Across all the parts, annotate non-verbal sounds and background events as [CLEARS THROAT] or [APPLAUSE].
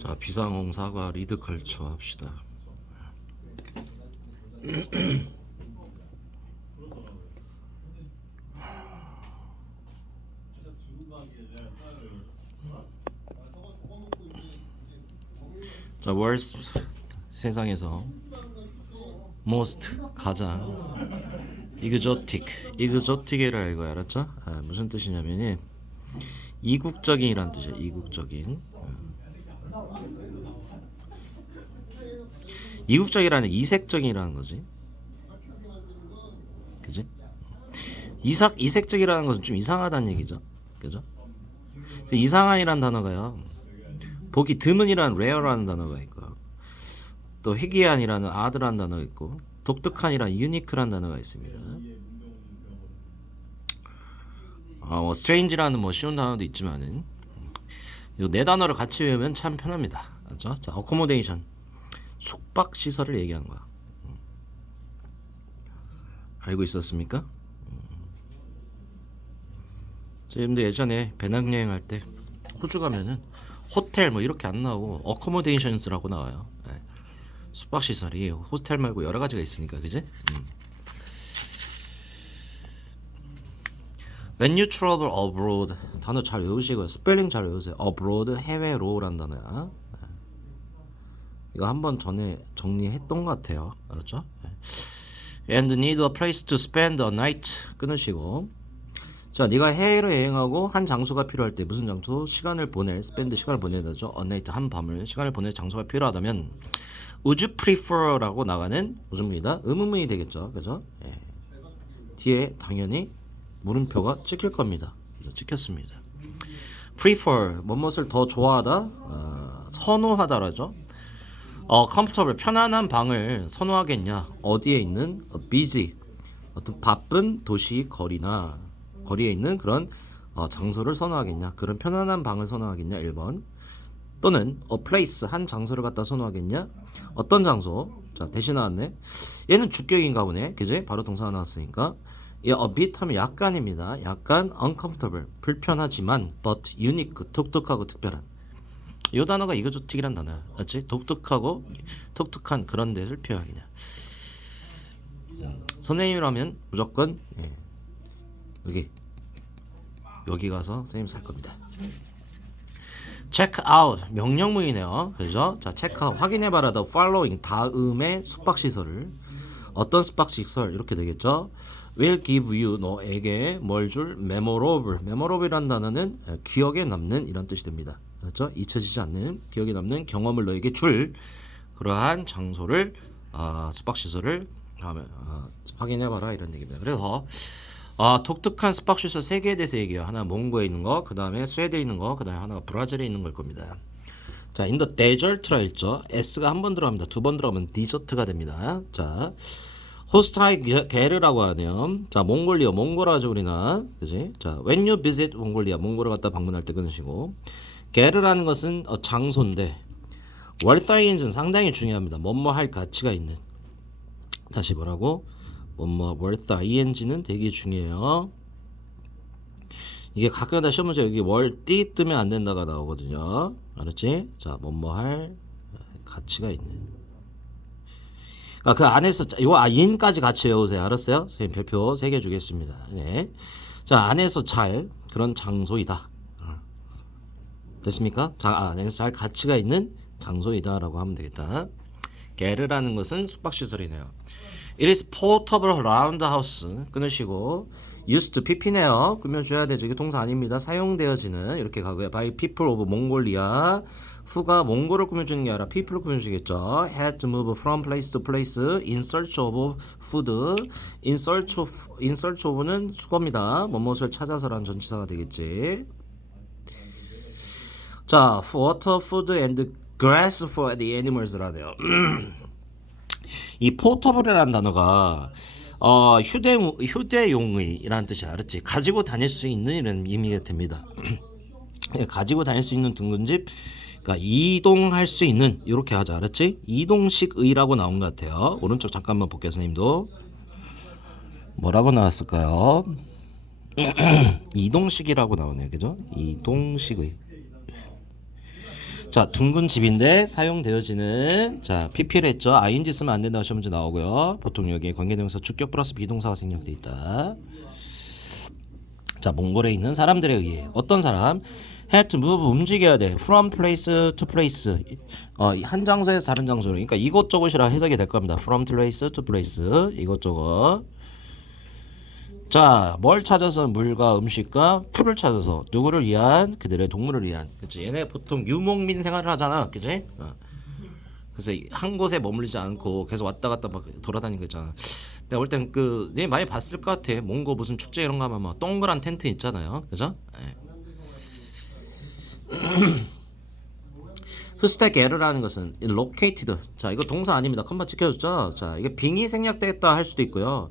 자 비상홍 사과 리드컬처 합시다. 자 월스 세상에서 most 가장 이그조틱 이그조틱이라 이거 알았죠? 아, 무슨 뜻이냐면이 이국적인이란 뜻이야 이국적인 이국적이라는 이색적이라는 거지 그지? 이삭 이색적이라는 것은 좀 이상하다는 얘기죠 그죠? 이상한이란 단어가요 보기 드문이라는 rare라는 단어가 있고 또 희귀한이라는 odd라는 단어가 있고 독특한이라는 unique라는 단어가 있습니다. 어, 뭐 strange라는 뭐 쉬운 단어도 있지만은 이 네 단어를 같이 외우면 참 편합니다. 맞죠? 자, accommodation 숙박 시설을 얘기하는 거야. 음. 알고 있었습니까? 음. 저희들 예전에 배낭여행 할 때 호주 가면은 호텔 뭐 이렇게 안 나오고 어코모데이션스라고 나와요. 네. 숙박 시설이 호텔 말고 여러 가지가 있으니까 그지? 음. When you travel abroad 단어 잘 외우시고요. 스펠링 잘 외우세요. abroad 해외로라는 단어야. 네. 이거 한번 전에 정리했던 것 같아요. 알았죠? 네. And need a place to spend a night 끊으시고 자, 네가 해외로 여행하고 한 장소가 필요할 때 무슨 장소? 시간을 보낼, spend 시간을 보내야 되죠. a night 한 밤을 시간을 보낼 장소가 필요하다면 would prefer라고 나가는 무슨 문이다? 의문문이 되겠죠. 그죠? 예. 뒤에 당연히 물음표가 찍힐 겁니다. 그죠? 찍혔습니다. prefer 무엇을 더 좋아하다, 어, 선호하다라죠. 어, comfortable 편안한 방을 선호하겠냐? 어디에 있는 어, busy 어떤 바쁜 도시 거리나 거리에 있는 그런 어, 장소를 선호하겠냐? 그런 편안한 방을 선호하겠냐? 1번. 또는 a place 한 장소를 갖다 선호하겠냐? 어떤 장소? 자, 대신 나왔네. 얘는 주격인가 보네. 그지? 바로 동사가 나왔으니까. 이 a bit 하면 약간입니다. 약간 uncomfortable. 불편하지만 but unique. 독특하고 특별한. 이 단어가 이거조틱이란 단어야. 맞지? 독특하고 독특한 그런 데를 표현하겠냐. 음, 선생님이라면 무조건 예. 여기 여기 가서 선생님 살 겁니다. 아웃 명령문이네요. 그죠? 자, 체크 확인해 봐라 the following 다음의 숙박 시설을 어떤 숙박 시설 이렇게 되겠죠? will give you 너에게 뭘 줄 memorable memorable이란 단어는 기억에 남는 이런 뜻이 됩니다. 그렇죠? 잊혀지지 않는 기억에 남는 경험을 너에게 줄 그러한 장소를 아, 숙박 시설을 다음에 아, 확인해 봐라 이런 얘기입니다. 그래서 아, 독특한 스팍슈서 세 개에 대해서 얘기해요. 하나 몽고에 있는 거, 그 다음에 스웨드에 있는 거, 그 다음에 하나가 브라질에 있는 걸 겁니다. 자, the desert라 있죠. S가 한 번 들어갑니다. 두 번 들어가면 디저트가 됩니다. 자, 호스타이 게르라고 하네요. 자, 몽골리아, 몽골하죠 우리나, 그지? 자, when you visit 몽골리아, 몽골을 갖다 방문할 때 끊으시고, 게르라는 것은 어, 장소인데, 월타이엔즈는 상당히 중요합니다. 뭐뭐 할 가치가 있는. 다시 뭐라고? 뭐뭐 ing는 되게 중요해요. 이게 가끔가다 시험 문제 여기 월띠 뜨면 안 된다가 나오거든요. 알았지? 자, 뭐뭐 할 가치가 있는. 그러니까 그 안에서 이거 아 인까지 같이 외우세요. 알았어요? 선생님 별표 3개 주겠습니다. 네. 자, 안에서 잘 그런 장소이다. 어. 됐습니까? 자, 아, 잘 가치가 있는 장소이다라고 하면 되겠다. 게르라는 것은 숙박시설이네요. It is portable around the house. 끊으시고 used to pp네요. 꾸며줘야 되죠. 이게 동사 아닙니다. 사용되어지는 이렇게 가고요. by people of Mongolia. 후가 몽골을 꾸며주는 게 아니라 people을 꾸며주겠죠. had to move from place to place in search of food. in search of in search of는 수거입니다. 뭐뭇을 찾아서라는 전치사가 되겠지. 자, water, food and grass for the animals라네요. [CLEARS THROAT] 이 포터블이라는 단어가 어, 휴대 휴대용의라는 뜻이 알았지. 가지고 다닐 수 있는 이런 의미가 됩니다. [CLEARS THROAT] 예, 가지고 다닐 수 있는 등근집, 그러니까 이동할 수 있는 이렇게 하자, 알았지? 이동식 의라고 나온 것 같아요. 오른쪽 잠깐만 볼게요, 선생님도. 뭐라고 나왔을까요? [CLEARS THROAT] 이동식이라고 나오네요, 그죠? 이동식의. 자 둥근 집인데 사용되어지는 자 PP를 했죠. ing 쓰면 안 된다고 시험 문제 나오고요. 보통 여기에 관계대명사 주격 플러스 비동사가 생략돼 있다. 자 몽골에 있는 사람들에 의해 어떤 사람? Had to move 움직여야 돼. From place to place. 어, 한 장소에서 다른 장소로. 그러니까 이것저것이라 해석이 될 겁니다. From place to place. 이것저것 자, 뭘 찾아서 물과 음식과 풀을 찾아서 누구를 위한 그들의 동물을 위한 그치 얘네 보통 유목민 생활을 하잖아 그치 어. 그래서 이- 한 곳에 머물리지 않고 계속 왔다 갔다 막 돌아다니는 거 있잖아 내가 볼 땐 그, 얘 많이 봤을 것 같아 몽고 무슨 축제 이런 거 하면 막 동그란 텐트 있잖아요 그죠 예. [CLEARS THROAT] 흐스테게르라는 것은 located. 자, 이거 동사 아닙니다. 컴마 지켜줬죠? 자, 이게 빙이 생략됐다 할 수도 있고요.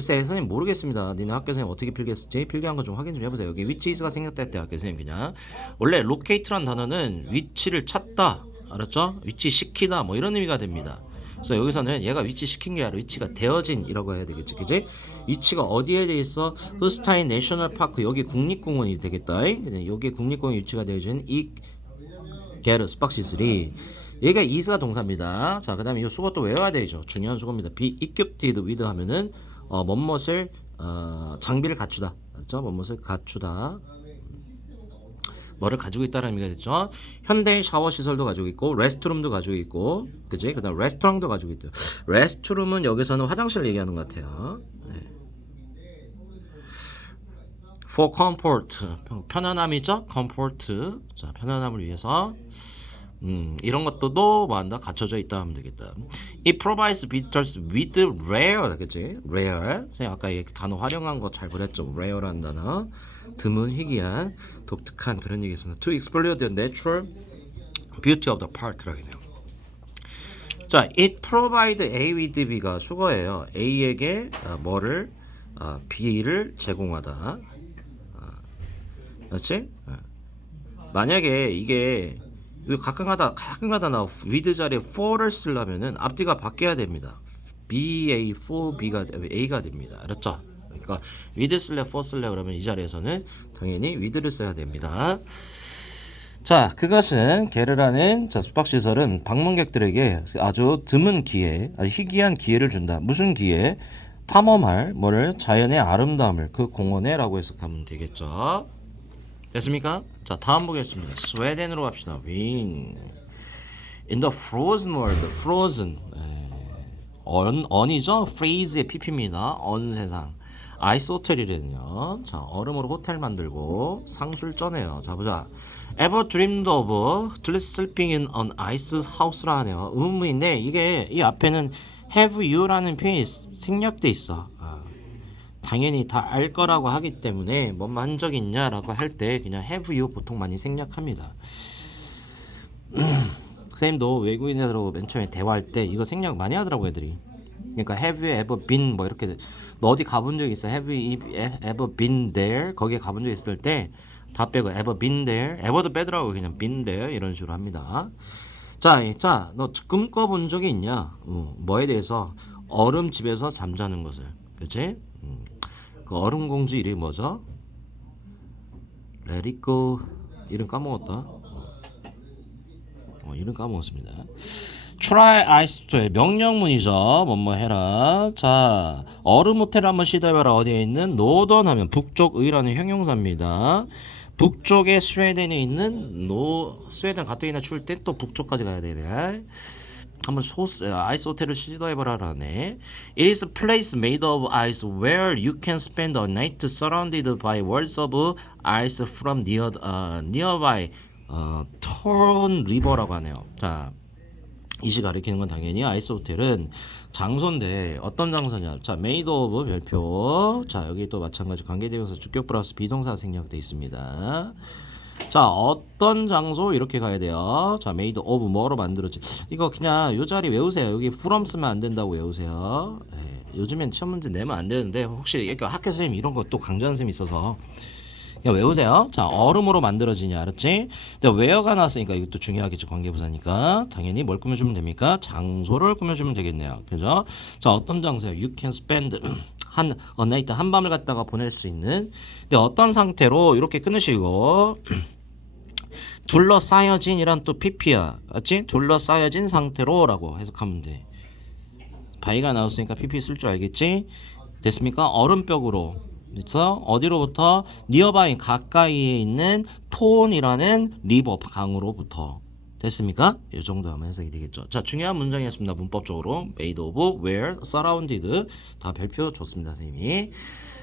글쎄, 선생님 모르겠습니다. 니네 학교 선생님 어떻게 필기했을지 필기한 거 좀 확인 좀 해보세요. 여기 위치 is가 생략됐대 학교 선생님 그냥. 원래 locate란 단어는 위치를 찾다. 알았죠? 위치 시키다 뭐 이런 의미가 됩니다. 그래서 여기서는 얘가 위치 시킨 게 아니라 위치가 되어진이라고 해야 되겠지, 그지? 위치가 어디에 돼 있어? 후스타인 내셔널 파크 여기 국립공원이 되겠다. 여기 국립공원 위치가 되어진 이 게르 스박시스리 얘가 이스가 동사입니다. 자, 그 다음에 이 수거 또 외워야 되죠. 중요한 수거입니다. be equipped with 하면은 어, 뭐뭇을 어, 장비를 갖추다. 그렇죠? 뭐뭇을 갖추다. 뭐를 가지고 있다는 의미가 됐죠. 현대 샤워 시설도 가지고 있고 레스트룸도 가지고 있고 그지? 그다음 레스토랑도 가지고 있대요. 레스트룸은 여기서는 화장실 얘기하는 것 같아요. 네. For comfort 편안함이죠. comfort 자 편안함을 위해서 음, 이런 것들도 뭐한다 갖춰져 있다 하면 되겠다. It provides visitors with rare, 그치? rare. 선생님 아까 이 단어 활용한 거잘 그랬죠. rare라는 단어. 드문, 희귀한, 독특한 그런 얘기였습니다. To explore the natural beauty of the park라고 해요. 자, it provide A with B가 수거예요. A에게 어, 뭐를 어, B를 제공하다. 어, 그렇지? 어. 만약에 이게 가끔가다 가끔가다 나 with 자리에 for를 쓰려면은 앞뒤가 바뀌어야 됩니다. B A for B가 A가 됩니다. 알았죠? 그러니까 with 쓸래 for 쓸래 그러면 이 자리에서는 당연히 with를 써야 됩니다. 자, 그것은 게르라는 자, 숙박시설은 방문객들에게 아주 드문 기회, 아주 희귀한 기회를 준다. 무슨 기회? 탐험할 뭐를 자연의 아름다움을 그 공원에라고 해석하면 되겠죠. 됐습니까? 자, 다음 보겠습니다. 스웨덴으로 갑시다. 윙. In the frozen world, frozen. 에, 언, 언이죠? freeze의 pp입니다. 언 세상. 아이스 호텔이래요. 자, 얼음으로 호텔 만들고 상술 쩌네요. 자, 보자. Ever dreamed of sleeping in an ice house라 하네요. 의문인데 이게 이 앞에는 have you라는 표현이 생략돼 있어. 아. 당연히 다 알 거라고 하기 때문에 뭐한 적 있냐라고 할 때 그냥 have you 보통 많이 생략합니다. [CLEARS THROAT] 선생님도 외국인들하고 맨 처음에 대화할 때 이거 생략 많이 하더라고 애들이. 그러니까 have you ever been 뭐 이렇게 너 어디 가본 적 있어? Have you ever been there? 거기에 가본 적 있을 때 다 빼고 ever been there? ever도 빼더라고 그냥 been there 이런 식으로 합니다. 자, 이- 자, 너 꿈꿔본 적이 있냐? 어, 뭐에 대해서 얼음 집에서 잠자는 것을, 그렇지? 음, 그 얼음 공주 이름이 뭐죠? Go 이름 까먹었다. 어, 이름 까먹었습니다. try ice to의 명령문이죠. 뭐뭐 해라. 자, 얼음 호텔 한번 시도해봐라. 어디에 있는 노던 하면 북쪽의라는 형용사입니다. 북쪽에 스웨덴에 있는 노 스웨덴 가뜩이나 추울 때 또 북쪽까지 가야 되네. 한번 소스 아이스 호텔을 시도해보라라네. It is a place made of ice where you can spend a night surrounded by walls of ice from near uh, nearby uh, Torn River라고 하네요. 자, 이시 가리키는 건 당연히 아이스 호텔은 장소인데 어떤 장소냐? 자, 메이드 오브 별표. 자, 여기 또 마찬가지 관계대명사 주격 플러스 비동사 생략돼 있습니다. 자, 어떤 장소 이렇게 가야 돼요. 자, 메이드 오브 뭐로 만들었지? 이거 그냥 요 자리 외우세요. 여기 from 쓰면 안 된다고 외우세요. 예, 요즘엔 시험 문제 내면 안 되는데 혹시 학교 선생님 이런 거 또 강조하는 쌤이 있어서 그냥 외우세요. 자, 얼음으로 만들어지냐, 알았지? 근데 where가 나왔으니까 이것도 중요하겠죠. 관계부사니까. 당연히 뭘 꾸며주면 됩니까? 장소를 꾸며주면 되겠네요. 그죠? 자, 어떤 장소요? You can spend [CLEARS THROAT] 한, a night, 한밤을 갖다가 보낼 수 있는. 근데 어떤 상태로 이렇게 끊으시고, [CLEARS THROAT] 둘러싸여진 이란 또 PP야. 맞지? 둘러싸여진 상태로 라고 해석하면 돼. 바위가 나왔으니까 PP 쓸 줄 알겠지? 됐습니까? 얼음벽으로. 그래서 어디로부터 니어바인 가까이에 있는 톤이라는 리버 강으로부터 됐습니까? 이 정도 하면 해석이 되겠죠. 자 중요한 문장이었습니다. 문법적으로 made of, where, surrounded 다 별표 줬습니다, 선생님이.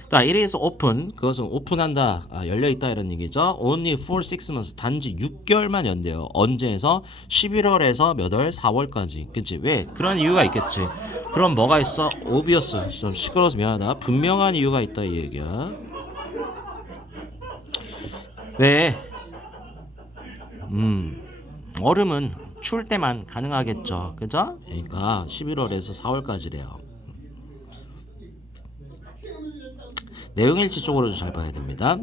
자, it is open. 그것은 오픈한다, 아, 열려 있다 이런 얘기죠. Only for six months. 단지 6개월만 연대요. 언제에서 11월에서 몇 월? 4월까지. 그치? 왜? 그런 이유가 있겠지. 그럼 뭐가 있어? obvious. 좀 시끄러워서 미안하다. 분명한 이유가 있다 이 얘기야. 왜? 음, 얼음은 추울 때만 가능하겠죠. 그죠? 그러니까 11월에서 4월까지래요. 내용 일치 쪽으로 잘 봐야 됩니다.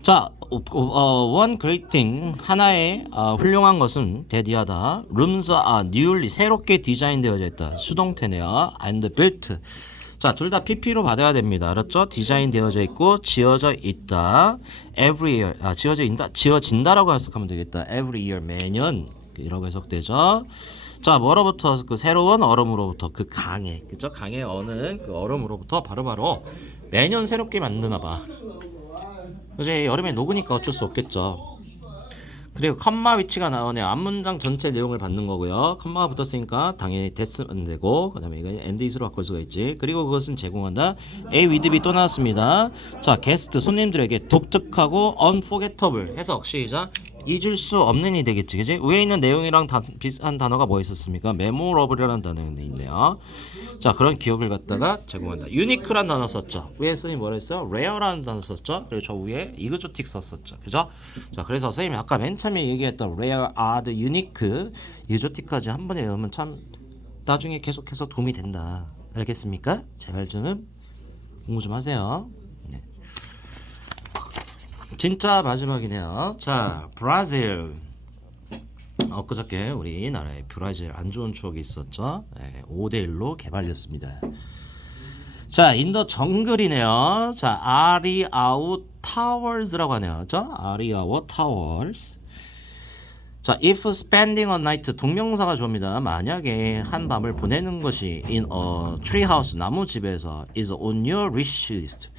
자, 어, one great thing 하나의 어, 훌륭한 것은 대디하다. Rooms are newly 새롭게 디자인되어져 있다. 수동태네요. And built. 자, 둘 다 PP로 받아야 됩니다. 알았죠? 디자인되어져 있고 지어져 있다. Every year. 아, 지어져 있다. 지어진다라고 해석하면 되겠다. Every year 매년 이라고 해석되죠. 자, 뭐로부터 그 새로운 얼음으로부터 그 강에 그죠? 강에 어는 그 얼음으로부터 바로바로 매년 새롭게 만드나 봐. 이제 여름에 녹으니까 어쩔 수 없겠죠. 그리고 컴마 위치가 나오네요. 앞문장 전체 내용을 받는 거고요. 컴마가 붙었으니까 당연히 됐으면 되고 그 다음에 이거 엔드잇으로 바꿀 수가 있지. 그리고 그것은 제공한다. A with 또 나왔습니다. 자, 게스트 손님들에게 독특하고 unforgettable 해석 시작. 잊을 수 없는 이 되겠지, 그지? 위에 있는 내용이랑 다, 비슷한 단어가 뭐 있었습니까? memorable이라는 단어가 있네요. 자, 그런 기억을 갖다가 제공한다. 유니크란 단어 썼죠. 위에 선생님 뭐라 했어요? rare라는 단어 썼죠. 그리고 저 위에 exotic 썼었죠. 그죠? 자, 그래서 선생님이 아까 맨 처음에 얘기했던 rare, odd, unique, exotic까지 한 번에 외우면 참 나중에 계속해서 도움이 된다. 알겠습니까? 제발 좀 공부 좀 하세요. 네. 진짜 마지막이네요. 자, 브라질. 엊그저께 우리나라에 브라질 안 좋은 추억이 있었죠. 네, 5대 1로 개발렸습니다. 자, 인더 정글이네요. 자, 아리아우 타워즈라고 하네요. 자, 아리아워 타워즈. 자, if spending a night 동명사가 주어입니다. 만약에 한 밤을 보내는 것이 in a tree house 나무 집에서 is on your wish list.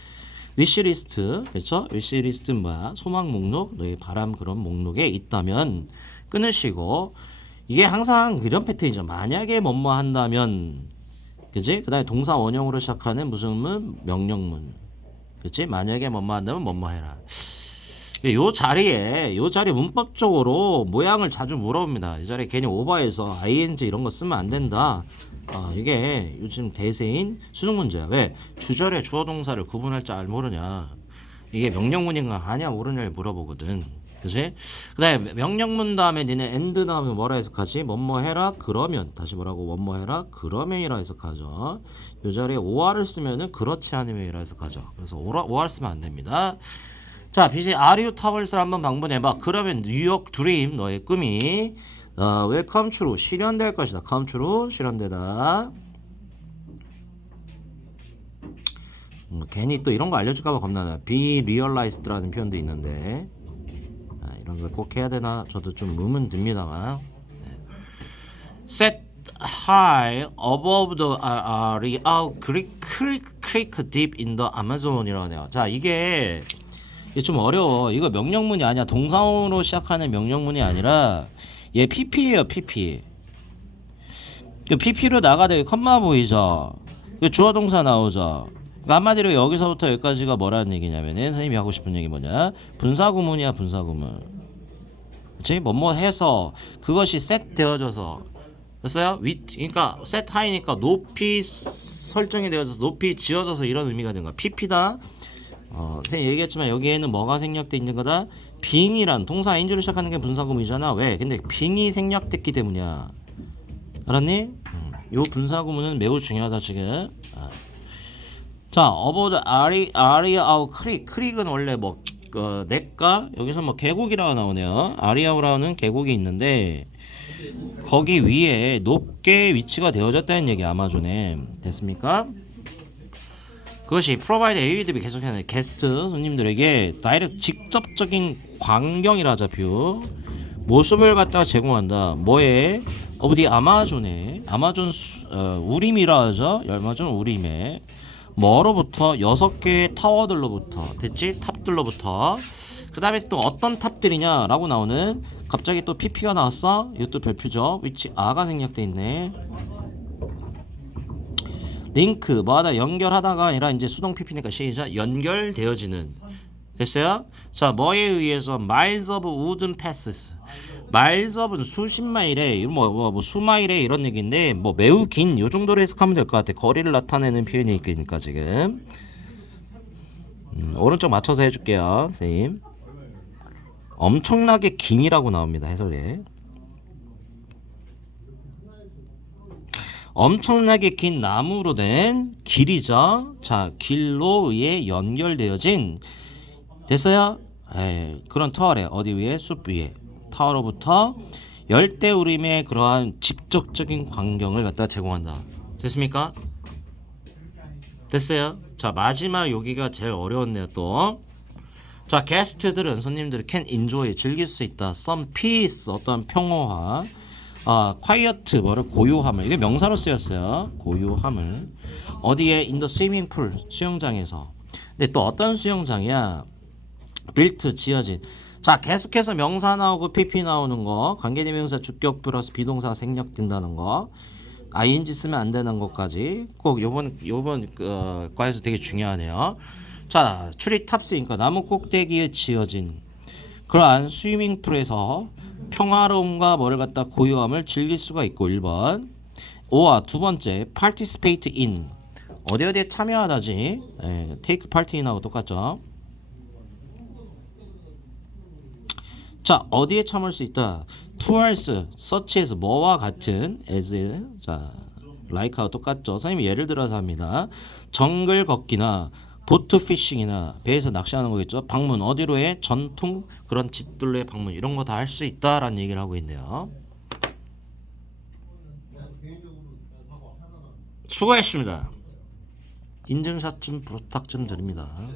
List 그렇죠? list는 뭐야? 소망 목록, 너의 바람 그런 목록에 있다면 끊으시고 이게 항상 이런 패턴이죠. 만약에 뭐뭐 한다면 그지? 그다음에 동사 원형으로 시작하는 무슨 문 명령문. 그치? 만약에 뭐뭐 한다면 뭐뭐 해라. 요 자리에 요 자리 문법적으로 모양을 자주 물어봅니다. 이 자리에 괜히 오버해서 ing 이런 거 쓰면 안 된다. 아, 이게 요즘 대세인 수능 문제야. 왜? 주절에 주어 동사를 구분할 줄 알 모르냐. 이게 명령문인가 아냐 모르냐를 물어보거든. 그지? 그다음에 명령문 다음에 니네 and 다음에 뭐라 해석하지? 뭐뭐 해라 그러면 다시 뭐라고 뭐뭐 해라 그러면이라 해석하죠. 요 자리에 or를 쓰면은 그렇지 않으면이라 해석하죠. 그래서 or, 쓰면 안 됩니다. 자, BJ 아리오 타월스를 한번 방문해봐. 그러면 뉴욕 드림 너의 꿈이 어, will come true 실현될 것이다. come true 실현되다. 음, 괜히 또 이런 거 알려줄까봐 겁나네. be realized라는 표현도 있는데 아, 이런 걸 꼭 해야 되나? 저도 좀 의문 듭니다만. 네. Set high above the area creek, creek, creek deep in the Amazon이라고 하네요. 자, 이게 이게 좀 어려워. 이거 명령문이 아니야. 동사원으로 시작하는 명령문이 아니라 얘 PP예요, PP. 그 PP로 나가되 컴마 보이죠. 그 주어 동사 나오죠. 그러니까 한마디로 여기서부터 여기까지가 뭐라는 얘기냐면은 선생님이 하고 싶은 얘기 뭐냐? 분사 구문이야, 분사 구문. 그렇지? 뭐뭐 해서 그것이 셋 되어져서 됐어요? 위 그러니까 셋 하이니까 높이 설정이 되어져서 높이 지어져서 이런 의미가 되는 거야. PP다. 어, 선생님 얘기했지만 여기에는 뭐가 생략돼 있는 거다? 빙이란 동사 인주를 시작하는 게 분사구문이잖아. 왜? 근데 빙이 생략됐기 때문이야. 알았니? 음, 요 분사구문은 매우 중요하다 지금. 아. 자, 어보드 아리 아리아우 크릭 크릭은 원래 뭐 어, 냇가 여기서 뭐 계곡이라고 나오네요. 아리아우라는 계곡이 있는데 거기 위에 높게 위치가 되어졌다는 얘기 아마존에 됐습니까? 그것이 프로바이드 에이드비 계속해서 게스트 손님들에게 다이렉트 직접적인 광경이라 뷰 모습을 갖다가 제공한다. 뭐에? 어디 아마존에 아마존 수, 어, 우림이라 하죠. 아마존 우림에 뭐로부터 여섯 개의 타워들로부터 됐지? 탑들로부터 그 다음에 또 어떤 탑들이냐라고 나오는 갑자기 또 PP가 나왔어? 이것도 별표죠. 위치 R가 생략돼 있네. 링크 뭐하다 연결하다가 아니라 이제 수동 PP니까 시작 연결되어지는. 됐어요? 자 뭐에 의해서 miles of wooden passes. miles of는 수십 마일에 뭐, 뭐, 뭐 수마일에 이런 얘기인데 뭐 매우 긴 요 정도로 해석하면 될 것 같아. 거리를 나타내는 표현이 있으니까 지금. 음, 오른쪽 맞춰서 해줄게요 선생님. 엄청나게 긴이라고 나옵니다 해설에 엄청나게 긴 나무로 된 길이죠. 자, 길로 의해 연결되어진 됐어요? 에 그런 터널에 어디 위에 숲 위에 타워로부터 열대 우림의 그러한 직접적인 광경을 갖다 제공한다. 됐습니까? 됐어요? 자, 마지막 여기가 제일 어려웠네요, 또. 자, 게스트들은 손님들이 can 즐길 수 있다. some 어떤 평화와 아, quiet 뭐를 고요함을 이게 명사로 쓰였어요. 고요함을 어디에 in the swimming pool 수영장에서. 근데 또 어떤 수영장이야? built 지어진. 자, 계속해서 명사 나오고 pp 나오는 거, 관계대명사 주격 플러스 비동사가 생략된다는 거. ing 쓰면 안 되는 것까지 꼭 요번 요번 어, 과에서 되게 중요하네요. 자, 트리 탑스니까 나무 꼭대기에 지어진 그러한 스위밍 풀에서 평화로움과 뭐를 갖다 고요함을 즐길 수가 있고 1번. 5와 두 번째 participate in. 어디 어디에 참여하다지? 예, take part in하고 똑같죠? 자 어디에 참을 수 있다? towards such as 뭐와 같은 as 자 like하고 똑같죠? 선생님이 예를 들어서 합니다. 정글 걷기나 보트 피싱이나 배에서 낚시하는 거겠죠? 방문 어디로의 전통 그런 집들로의 방문 이런 거 다 할 수 있다라는 얘기를 하고 있네요. 수고했습니다. 인증샷 좀 부탁 좀 드립니다